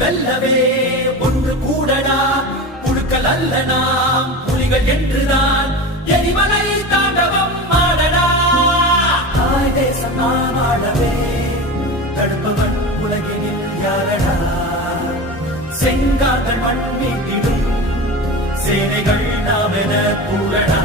வெல்லவே ஒன்று கூடடா புழுக்கள் அல்ல நாம் புலிகள் என்றுதான் எரிமலை தாண்டவம் ஆடடா தாய் தேசம் நாம் ஆடவே தடுப்பவன் உலகினில் யாரடா செங்கார்கள் மண் மீட்டிடும் சேனைகள் நாம் என கூறடா